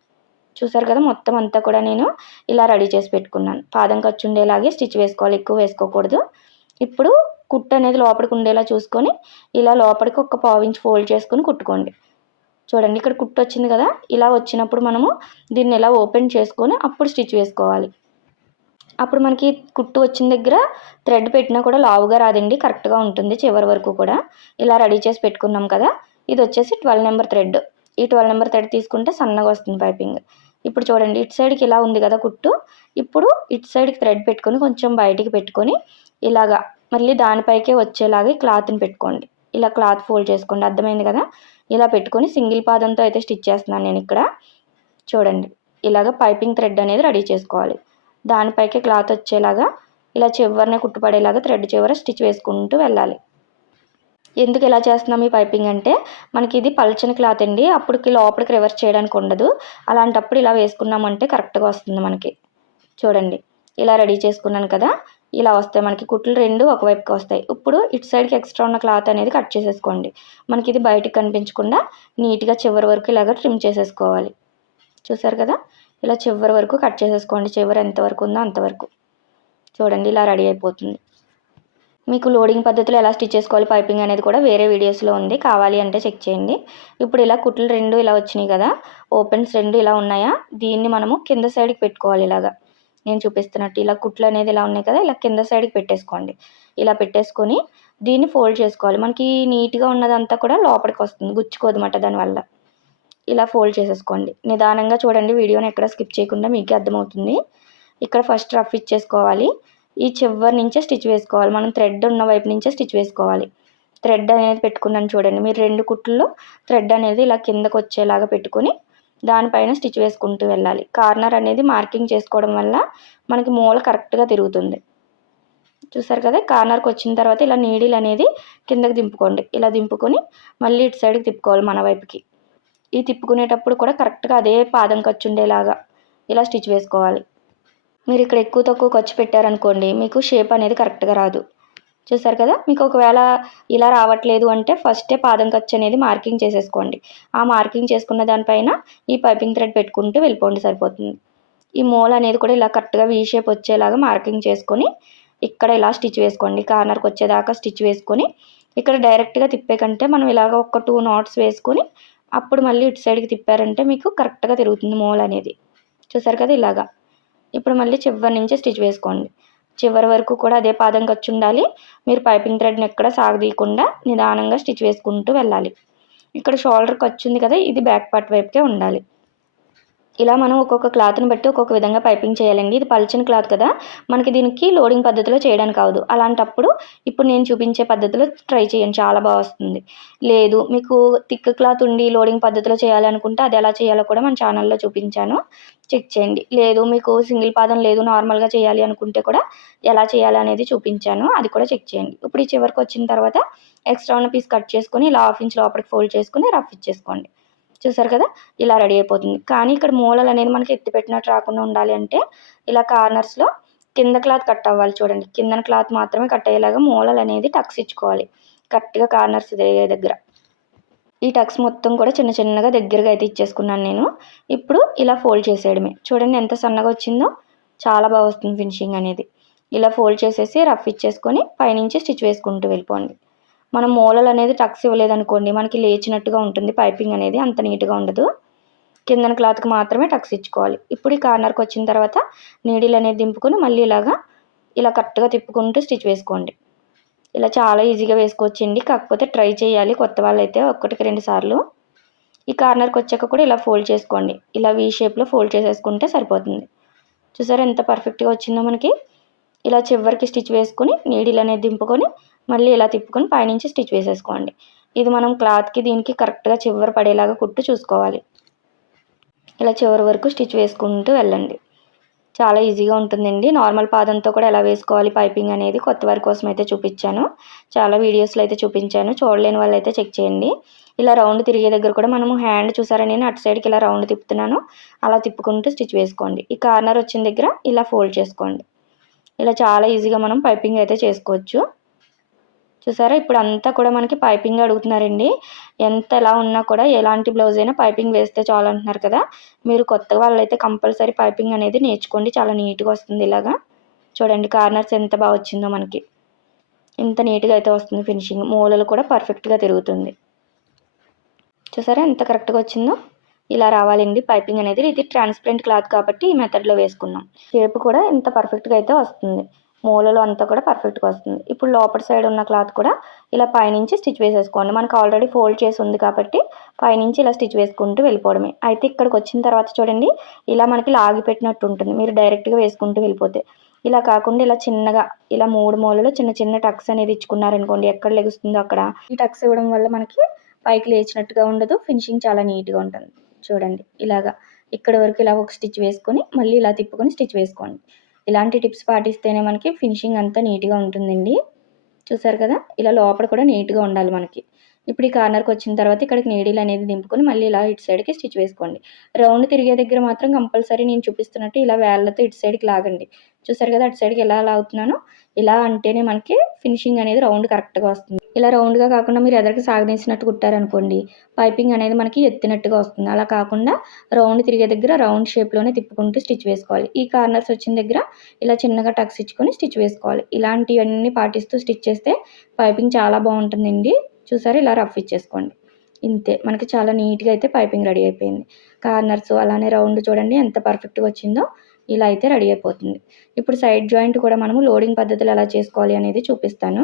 చూసారు కదా మొత్తం అంతా కూడా నేను ఇలా రెడీ చేసి పెట్టుకున్నాను. పాదం ఖర్చు ఉండేలాగే స్టిచ్ వేసుకోవాలి ఎక్కువ వేసుకోకూడదు. ఇప్పుడు కుట్టు అనేది లోపలికి ఉండేలా చూసుకొని ఇలా లోపలికి ఒక పావు ఫోల్డ్ చేసుకొని కుట్టుకోండి. చూడండి ఇక్కడ కుట్టు వచ్చింది కదా ఇలా వచ్చినప్పుడు మనము దీన్ని ఇలా ఓపెన్ చేసుకొని అప్పుడు స్టిచ్ వేసుకోవాలి. అప్పుడు మనకి కుట్టు వచ్చిన దగ్గర థ్రెడ్ పెట్టినా కూడా లావుగా రాదండి కరెక్ట్గా ఉంటుంది చివరి వరకు కూడా. ఇలా రెడీ చేసి పెట్టుకున్నాం కదా ఇది వచ్చేసి ట్వెల్వ్ నెంబర్ థ్రెడ్ ఈ ట్వెల్వ్ నెంబర్ థ్రెడ్ తీసుకుంటే సన్నగా వస్తుంది పైపింగ్ ఇప్పుడు చూడండి ఇటు సైడ్కి ఇలా ఉంది కదా కుట్టు. ఇప్పుడు ఇటు సైడ్కి థ్రెడ్ పెట్టుకొని కొంచెం బయటికి పెట్టుకొని ఇలాగా మళ్ళీ దానిపైకే వచ్చేలాగా క్లాత్ని పెట్టుకోండి. ఇలా క్లాత్ ఫోల్డ్ చేసుకోండి. అర్థమైంది కదా? ఇలా పెట్టుకొని సింగిల్ పాదంతో అయితే స్టిచ్ చేస్తున్నాను నేను ఇక్కడ. చూడండి ఇలాగ పైపింగ్ థ్రెడ్ అనేది రెడీ చేసుకోవాలి. దానిపైకి క్లాత్ వచ్చేలాగా ఇలా చివరినే కుట్టుపడేలాగా థ్రెడ్ చివర స్టిచ్ వేసుకుంటూ వెళ్ళాలి. ఎందుకు ఇలా చేస్తున్నాం ఈ పైపింగ్ అంటే మనకి ఇది పల్చని క్లాత్ అండి. అప్పటికి లోపలికి రివర్స్ చేయడానికి ఉండదు. అలాంటప్పుడు ఇలా వేసుకున్నామంటే కరెక్ట్గా వస్తుంది మనకి. చూడండి. ఇలా రెడీ చేసుకున్నాను కదా. ఇలా వస్తాయి. మనకి కుట్లు రెండు ఒకవైపుకి వస్తాయి. ఇప్పుడు ఇటు సైడ్కి ఎక్స్ట్రా ఉన్న క్లాత్ అనేది కట్ చేసేసుకోండి. మనకి ఇది బయటకు కనిపించకుండా నీట్గా చివరి వరకు ఇలాగ ట్రిమ్ చేసేసుకోవాలి. చూసారు కదా? ఇలా చివరి వరకు కట్ చేసేసుకోండి. చివరి ఎంతవరకు ఉందో అంతవరకు చూడండి ఇలా రెడీ అయిపోతుంది. మీకు లోడింగ్ పద్ధతిలో ఎలా స్టిచ్ చేసుకోవాలి పైపింగ్ అనేది కూడా వేరే వీడియోస్లో ఉంది. కావాలి అంటే చెక్ చేయండి. ఇప్పుడు ఇలా కుట్లు రెండు ఇలా వచ్చినాయి కదా ఓపెన్స్ రెండు ఇలా ఉన్నాయా? దీన్ని మనము కింద సైడ్కి పెట్టుకోవాలి ఇలాగా. నేను చూపిస్తున్నట్టు ఇలా కుట్లు అనేది ఇలా ఉన్నాయి కదా ఇలా కింద సైడ్కి పెట్టేసుకోండి. ఇలా పెట్టేసుకొని దీన్ని ఫోల్డ్ చేసుకోవాలి. మనకి నీట్గా ఉన్నదంతా కూడా లోపలికి వస్తుంది గుచ్చుకోదన్నమాట దానివల్ల. ఇలా ఫోల్డ్ చేసేసుకోండి. నిదానంగా చూడండి వీడియోని ఎక్కడ స్కిప్ చేయకుండా మీకే అర్థమవుతుంది. ఇక్కడ ఫస్ట్ రఫ్ ఇచ్చేసుకోవాలి. ఈ చివరి నుంచే స్టిచ్ వేసుకోవాలి. మనం థ్రెడ్ ఉన్న వైపు నుంచే స్టిచ్ వేసుకోవాలి. థ్రెడ్ అనేది పెట్టుకున్నాను చూడండి. మీరు రెండు కుట్లలో థ్రెడ్ అనేది ఇలా కిందకు వచ్చేలాగా పెట్టుకొని దానిపైన స్టిచ్ వేసుకుంటూ వెళ్ళాలి. కార్నర్ అనేది మార్కింగ్ చేసుకోవడం వల్ల మనకి మూల కరెక్ట్గా తిరుగుతుంది. చూసారు కదా? కార్నర్కి వచ్చిన తర్వాత ఇలా నీడిల్ అనేది కిందకి దింపుకోండి. ఇలా దింపుకొని మళ్ళీ ఇటు సైడ్కి తిప్పుకోవాలి మన వైపుకి. ఈ తిప్పుకునేటప్పుడు కూడా కరెక్ట్గా అదే పాదం ఖర్చు ఉండేలాగా ఇలా స్టిచ్ వేసుకోవాలి. మీరు ఇక్కడ ఎక్కువ తక్కువ ఖర్చు పెట్టారనుకోండి మీకు షేప్ అనేది కరెక్ట్గా రాదు. చూసారు కదా? మీకు ఒకవేళ ఇలా రావట్లేదు అంటే ఫస్టే పాదం ఖర్చు అనేది మార్కింగ్ చేసేసుకోండి. ఆ మార్కింగ్ చేసుకున్న దానిపైన ఈ పైపింగ్ థ్రెడ్ పెట్టుకుంటూ వెళ్ళిపోండి సరిపోతుంది. ఈ మూల అనేది కూడా ఇలా కరెక్ట్గా వీ షేప్ వచ్చేలాగా మార్కింగ్ చేసుకొని ఇక్కడ ఇలా స్టిచ్ వేసుకోండి. కార్నర్కి వచ్చేదాకా స్టిచ్ వేసుకొని ఇక్కడ డైరెక్ట్గా తిప్పే కంటే మనం ఇలాగ ఒక టూ నాట్స్ వేసుకొని అప్పుడు మళ్ళీ ఇటు సైడ్కి తిప్పారంటే మీకు కరెక్ట్గా తిరుగుతుంది మూల అనేది. చూసారు కదా ఇలాగా? ఇప్పుడు మళ్ళీ చివరి నుంచి స్టిచ్ వేసుకోండి. చివరి వరకు కూడా అదే పాదం ఖర్చు ఉండాలి మీరు పైపింగ్ థ్రెడ్ని ఎక్కడ సాగదీయకుండా నిదానంగా స్టిచ్ వేసుకుంటూ వెళ్ళాలి. ఇక్కడ షోల్డర్ ఖర్చు ఉంది కదా ఇది బ్యాక్ పార్ట్ వైపుకే ఉండాలి. ఇలా మనం ఒక్కొక్క క్లాత్ని బట్టి ఒక్కొక్క విధంగా పైపింగ్ చేయాలండి. ఇది పలిచిన క్లాత్ కదా. మనకి దీనికి లోడింగ్ పద్ధతిలో చేయడానికి కావదు. అలాంటప్పుడు ఇప్పుడు నేను చూపించే పద్ధతిలో ట్రై చేయండి. చాలా బాగా వస్తుంది. లేదు మీకు థిక్ క్లాత్ ఉండి లోడింగ్ పద్ధతిలో చేయాలనుకుంటే అది ఎలా చేయాలో కూడా మన ఛానల్లో చూపించాను. చెక్ చేయండి. లేదు మీకు సింగిల్ పాదం లేదు నార్మల్గా చేయాలి అనుకుంటే కూడా ఎలా చేయాలి అనేది చూపించాను. అది కూడా చెక్ చేయండి. ఇప్పుడు ఈ చివరికి వచ్చిన తర్వాత ఎక్స్ట్రా ఉన్న పీస్ కట్ చేసుకొని ఇలా హాఫ్ ఇంచ్ లోపలికి ఫోల్డ్ చేసుకుని రఫ్ ఇచ్చేసుకోండి. చూసారు కదా? ఇలా రెడీ అయిపోతుంది. కానీ ఇక్కడ మూలలు అనేది మనకి ఎత్తి పెట్టినట్టు రాకుండా ఉండాలి అంటే ఇలా కార్నర్స్లో కింద క్లాత్ కట్ అవ్వాలి చూడండి. కిందన క్లాత్ మాత్రమే కట్ అయ్యేలాగా మూలలు అనేది టక్స్ ఇచ్చుకోవాలి. కరెక్ట్గా కార్నర్స్ దగ్గర. ఈ టక్స్ మొత్తం కూడా చిన్న చిన్నగా దగ్గరగా అయితే ఇచ్చేసుకున్నాను నేను. ఇప్పుడు ఇలా ఫోల్డ్ చేసేయడమే. చూడండి ఎంత సన్నగా వచ్చిందో చాలా బాగా వస్తుంది ఫినిషింగ్ అనేది. ఇలా ఫోల్డ్ చేసేసి రఫ్ ఇచ్చేసుకొని పైనుంచి స్టిచ్ వేసుకుంటూ వెళ్ళిపోండి. మనం మూలలు అనేది టక్స్ ఇవ్వలేదనుకోండి మనకి లేచినట్టుగా ఉంటుంది పైపింగ్ అనేది అంత నీట్గా ఉండదు. కిందన క్లాత్కి మాత్రమే టక్స్ ఇచ్చుకోవాలి. ఇప్పుడు ఈ కార్నర్కి వచ్చిన తర్వాత నీడిల్ అనేది దింపుకొని మళ్ళీ ఇలాగా ఇలా కరెక్ట్గా తిప్పుకుంటూ స్టిచ్ వేసుకోండి. ఇలా చాలా ఈజీగా వేసుకోవచ్చండి. కాకపోతే ట్రై చేయాలి. కొత్త వాళ్ళైతే ఒక్కటికి రెండు సార్లు. ఈ కార్నర్కి వచ్చాక కూడా ఇలా ఫోల్డ్ చేసుకోండి. ఇలా వీ షేప్లో ఫోల్డ్ చేసేసుకుంటే సరిపోతుంది. చూసారా ఎంత పర్ఫెక్ట్గా వచ్చిందో మనకి. ఇలా చివరికి స్టిచ్ వేసుకొని నీడిల్ అనేది దింపుకొని మళ్ళీ ఇలా తిప్పుకొని పైనుంచి స్టిచ్ వేసేసుకోండి. ఇది మనం క్లాత్కి దీనికి కరెక్ట్గా చివరి పడేలాగా కుట్టు చూసుకోవాలి. ఇలా చివరి వరకు స్టిచ్ వేసుకుంటూ వెళ్ళండి. చాలా ఈజీగా ఉంటుందండి. నార్మల్ పాదంతో కూడా ఎలా వేసుకోవాలి పైపింగ్ అనేది కొత్త వారి కోసం అయితే చూపించాను. చాలా వీడియోస్లో అయితే చూపించాను. చూడలేని వాళ్ళు అయితే చెక్ చేయండి. ఇలా రౌండ్ తిరిగే దగ్గర కూడా మనము హ్యాండ్ చూసారని నేను అటు సైడ్కి ఇలా రౌండ్ తిప్పుతున్నాను. అలా తిప్పుకుంటూ స్టిచ్ వేసుకోండి. ఈ కార్నర్ వచ్చిన దగ్గర ఇలా ఫోల్డ్ చేసుకోండి. ఇలా చాలా ఈజీగా మనం పైపింగ్ అయితే చేసుకోవచ్చు. చూసారా? ఇప్పుడు అంతా కూడా మనకి పైపింగ్ అడుగుతున్నారండి. ఎంత ఎలా ఉన్నా కూడా ఎలాంటి బ్లౌజ్ అయినా పైపింగ్ వేస్తే చాలు అంటున్నారు కదా. మీరు కొత్త వాళ్ళైతే కంపల్సరీ పైపింగ్ అనేది నేర్చుకోండి. చాలా నీట్గా వస్తుంది ఇలాగా. చూడండి కార్నర్స్ ఎంత బాగా వచ్చిందో మనకి. ఇంత నీట్గా అయితే వస్తుంది ఫినిషింగ్. మూలలు కూడా పర్ఫెక్ట్గా తిరుగుతుంది. చూసారా? ఎంత కరెక్ట్గా వచ్చిందో. ఇలా రావాలండి. పైపింగ్ అనేది. ఇది ట్రాన్స్పరెంట్ క్లాత్ కాబట్టి ఈ మెథడ్లో వేసుకున్నాం. షేప్ కూడా ఇంత పర్ఫెక్ట్గా అయితే వస్తుంది. మూలలో అంతా కూడా పర్ఫెక్ట్గా వస్తుంది. ఇప్పుడు లోపల సైడ్ ఉన్న క్లాత్ కూడా ఇలా పైనుంచి స్టిచ్ వేసేసుకోండి. మనకు ఆల్రెడీ ఫోల్డ్ చేసి ఉంది కాబట్టి పైనుంచి ఇలా స్టిచ్ వేసుకుంటూ వెళ్ళిపోవడమే. అయితే ఇక్కడికి వచ్చిన తర్వాత చూడండి ఇలా మనకి లాగి పెట్టినట్టు ఉంటుంది. మీరు డైరెక్ట్గా వేసుకుంటూ వెళ్ళిపోతే. ఇలా కాకుండా ఇలా చిన్నగా ఇలా మూడు మూలలో చిన్న చిన్న టక్స్ అనేది ఇచ్చుకున్నారనుకోండి ఎక్కడ లెగుస్తుందో అక్కడ. ఈ టక్స్ ఇవ్వడం వల్ల మనకి పైకి లేచినట్టుగా ఉండదు. ఫినిషింగ్ చాలా నీట్గా ఉంటుంది. చూడండి ఇలాగా. ఇక్కడ వరకు ఇలా ఒక స్టిచ్ వేసుకొని మళ్ళీ ఇలా తిప్పుకొని స్టిచ్ వేసుకోండి. ఇలాంటి టిప్స్ పాటిస్తేనే మనకి ఫినిషింగ్ అంతా నీట్గా ఉంటుందండి. చూసారు కదా? ఇలా లోపల కూడా నీట్గా ఉండాలి మనకి. ఇప్పుడు ఈ కార్నర్కి వచ్చిన తర్వాత ఇక్కడికి నీడిల్ అనేది దింపుకొని మళ్ళీ ఇలా ఇటు సైడ్కి స్టిచ్ వేసుకోండి. రౌండ్ తిరిగే దగ్గర మాత్రం కంపల్సరీ నేను చూపిస్తున్నట్టు ఇలా వేళ్ళతో ఇటు సైడ్కి లాగండి. చూసారు కదా? అటు సైడ్కి ఎలా లాగుతున్నానో? ఇలా అంటేనే మనకి ఫినిషింగ్ అనేది రౌండ్ కరెక్ట్గా వస్తుంది. ఇలా రౌండ్గా కాకుండా మీరు ఎదరికి సాగదీసినట్టు కుట్టారనుకోండి పైపింగ్ అనేది మనకి ఎత్తినట్టుగా వస్తుంది. అలా కాకుండా రౌండ్ తిరిగే దగ్గర రౌండ్ షేప్లోనే తిప్పుకుంటూ స్టిచ్ వేసుకోవాలి. ఈ కార్నర్స్ వచ్చిన దగ్గర ఇలా చిన్నగా టక్స్ ఇచ్చుకొని స్టిచ్ వేసుకోవాలి. ఇలాంటివన్నీ పాటిస్తూ స్టిచ్ చేస్తే పైపింగ్ చాలా బాగుంటుందండి. చూసారా? ఇలా రఫ్ ఇచ్చేసుకోండి. ఇంతే. మనకి చాలా నీట్గా అయితే పైపింగ్ రెడీ అయిపోయింది. కార్నర్స్ అలానే రౌండ్ చూడండి ఎంత పర్ఫెక్ట్గా వచ్చిందో ఇలా అయితే రెడీ అయిపోతుంది. ఇప్పుడు సైడ్ జాయింట్ కూడా మనము లోడింగ్ పద్ధతులు ఎలా చేసుకోవాలి అనేది చూపిస్తాను.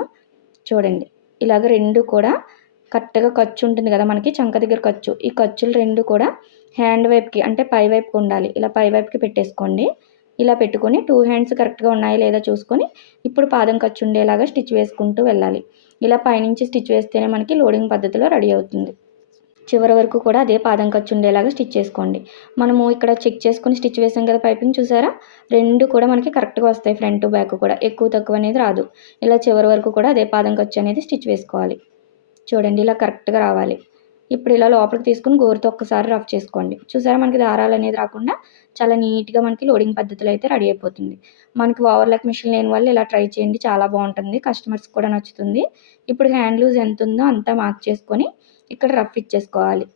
చూడండి. ఇలాగ రెండు కూడా కరెక్ట్గా ఖర్చు ఉంటుంది కదా మనకి చంక దగ్గర ఖర్చు. ఈ ఖర్చులు రెండు కూడా హ్యాండ్ వైపుకి అంటే పై వైపుకి ఉండాలి. ఇలా పై వైపుకి పెట్టేసుకోండి. ఇలా పెట్టుకొని టూ హ్యాండ్స్ కరెక్ట్గా ఉన్నాయా లేదా చూసుకొని ఇప్పుడు పాదం ఖర్చు ఉండేలాగా స్టిచ్ వేసుకుంటూ వెళ్ళాలి. ఇలా పైనుంచి స్టిచ్ వేస్తేనే మనకి లోడింగ్ పద్ధతిలో రెడీ అవుతుంది. చివరి వరకు కూడా అదే పాదం ఖర్చు ఉండేలాగా స్టిచ్ చేసుకోండి. మనము ఇక్కడ చెక్ చేసుకుని స్టిచ్ వేసాం కదా పైపింగ్ చూసారా? రెండు కూడా మనకి కరెక్ట్గా వస్తాయి ఫ్రంట్ బ్యాక్ కూడా. ఎక్కువ తక్కువ అనేది రాదు. ఇలా చివరి వరకు కూడా అదే పాదం ఖర్చు అనేది స్టిచ్ వేసుకోవాలి. చూడండి ఇలా కరెక్ట్గా రావాలి. ఇప్పుడు ఇలా లోపలికి తీసుకుని గోరుతో ఒక్కసారి రఫ్ చేసుకోండి. చూసారా? మనకి దారాలు అనేది రాకుండా చాలా నీట్గా మనకి లోడింగ్ పద్ధతిలో అయితే రెడీ అయిపోతుంది. మనకి ఓవర్లాక్ మిషన్ లేని వాళ్ళు ఇలా ట్రై చేయండి. చాలా బాగుంటుంది. కస్టమర్స్ కూడా నచ్చుతుంది. ఇప్పుడు హ్యాండ్ లూజ్ ఎంత ఉందో అంతా మార్క్ చేసుకొని ఇక్కడ రఫ్ ఇచ్చేసుకోవాలి.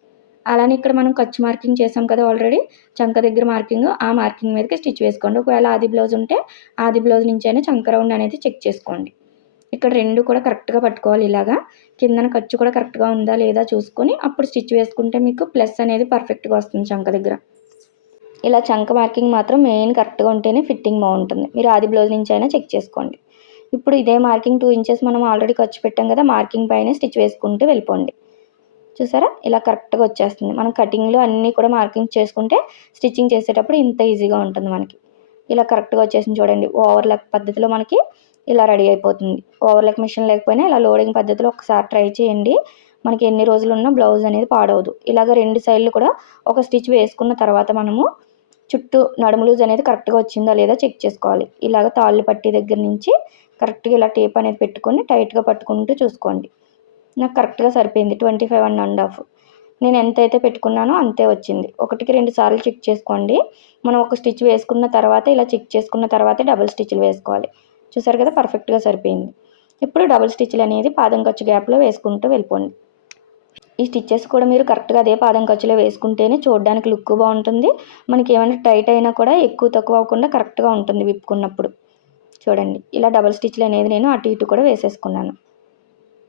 అలానే ఇక్కడ మనం ఖర్చు మార్కింగ్ చేసాం కదా ఆల్రెడీ. చంక దగ్గర మార్కింగ్ ఆ మార్కింగ్ మీదకి స్టిచ్ వేసుకోండి. ఒకవేళ ఆది బ్లౌజ్ ఉంటే ఆది బ్లౌజ్ నుంచి అయినా చంక రౌండ్ అనేది చెక్ చేసుకోండి. ఇక్కడ రెండు కూడా కరెక్ట్గా పట్టుకోవాలి ఇలాగా. కిందన ఖర్చు కూడా కరెక్ట్గా ఉందా లేదా చూసుకొని అప్పుడు స్టిచ్ వేసుకుంటే మీకు ప్లస్ అనేది పర్ఫెక్ట్గా వస్తుంది చంక దగ్గర. ఇలా చంక మార్కింగ్ మాత్రం మెయిన్ కరెక్ట్గా ఉంటేనే ఫిట్టింగ్ బాగుంటుంది. మీరు ఆది బ్లౌజ్ నుంచి అయినా చెక్ చేసుకోండి. ఇప్పుడు ఇదే మార్కింగ్ టూ ఇంచెస్ మనం ఆల్రెడీ ఖర్చు పెట్టాం కదా మార్కింగ్ పైన స్టిచ్ వేసుకుంటూ వెళ్ళిపోండి. చూసారా? ఇలా కరెక్ట్గా వచ్చేస్తుంది. మనం కటింగ్లో అన్నీ కూడా మార్కింగ్ చేసుకుంటే స్టిచ్చింగ్ చేసేటప్పుడు ఇంత ఈజీగా ఉంటుంది మనకి. ఇలా కరెక్ట్గా వచ్చేసింది చూడండి. ఓవర్లాక్ పద్ధతిలో మనకి ఇలా రెడీ అయిపోతుంది. ఓవర్లాక్ మిషన్ లేకపోయినా ఇలా లోడింగ్ పద్ధతిలో ఒకసారి ట్రై చేయండి. మనకి ఎన్ని రోజులు ఉన్నా బ్లౌజ్ అనేది పాడవదు. ఇలాగ రెండు సైడ్లు కూడా ఒక స్టిచ్ వేసుకున్న తర్వాత మనము చుట్టూ నడుము లూజ్ అనేది కరెక్ట్గా వచ్చిందా లేదా చెక్ చేసుకోవాలి. ఇలాగ తాళ్ళు పట్టి దగ్గర నుంచి కరెక్ట్గా ఇలా టేప్ అనేది పెట్టుకొని టైట్గా పట్టుకుంటూ చూసుకోండి. నాకు కరెక్ట్గా సరిపోయింది. Twenty five one and half. నేను ఎంత అయితే పెట్టుకున్నానో అంతే వచ్చింది. ఒకటికి రెండు సార్లు చెక్ చేసుకోండి. మనం ఒక స్టిచ్ వేసుకున్న తర్వాత ఇలా చెక్ చేసుకున్న తర్వాతే డబుల్ స్టిచ్లు వేసుకోవాలి. చూసారు కదా పర్ఫెక్ట్గా సరిపోయింది. ఇప్పుడు డబుల్ స్టిచ్లు అనేది పాదం ఖర్చు గ్యాప్లో వేసుకుంటూ వెళ్ళిపోండి. ఈ స్టిచ్చెస్ కూడా మీరు కరెక్ట్గా అదే పాదం ఖర్చులో వేసుకుంటేనే చూడడానికి లుక్ బాగుంటుంది. మనకి ఏమైనా టైట్ అయినా కూడా ఎక్కువ తక్కువ అవ్వకుండా కరెక్ట్గా ఉంటుంది విప్పుకున్నప్పుడు. చూడండి ఇలా డబుల్ స్టిచ్లు అనేది నేను అటు ఇటు కూడా వేసేసుకున్నాను.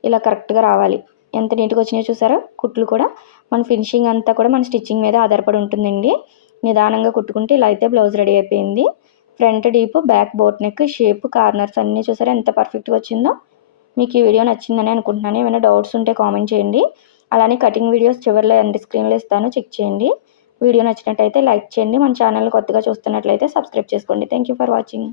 ఇలా కరెక్ట్గా రావాలి. ఎంత నీట్గా వచ్చినాయో చూసారా? కుట్లు కూడా. మన ఫినిషింగ్ అంతా కూడా మన స్టిచ్చింగ్ మీద ఆధారపడి ఉంటుందండి. నిదానంగా కుట్టుకుంటే ఇలా అయితే బ్లౌజ్ రెడీ అయిపోయింది. Front deep back boat neck shape corners అన్నీ చూసారా ఎంత పర్ఫెక్ట్గా వచ్చిందో? మీకు ఈ వీడియో నచ్చిందని అనుకుంటున్నాను. ఏమైనా డౌట్స్ ఉంటే కామెంట్ చేయండి. అలానే కటింగ్ వీడియోస్ చివరిలో ఎంత స్క్రీన్లో ఇస్తాను. చెక్ చేయండి. వీడియో నచ్చినట్టయితే లైక్ చేయండి. మన ఛానల్ కొత్తగా చూస్తున్నట్లయితే సబ్స్క్రైబ్ చేసుకోండి. Thank you for watching.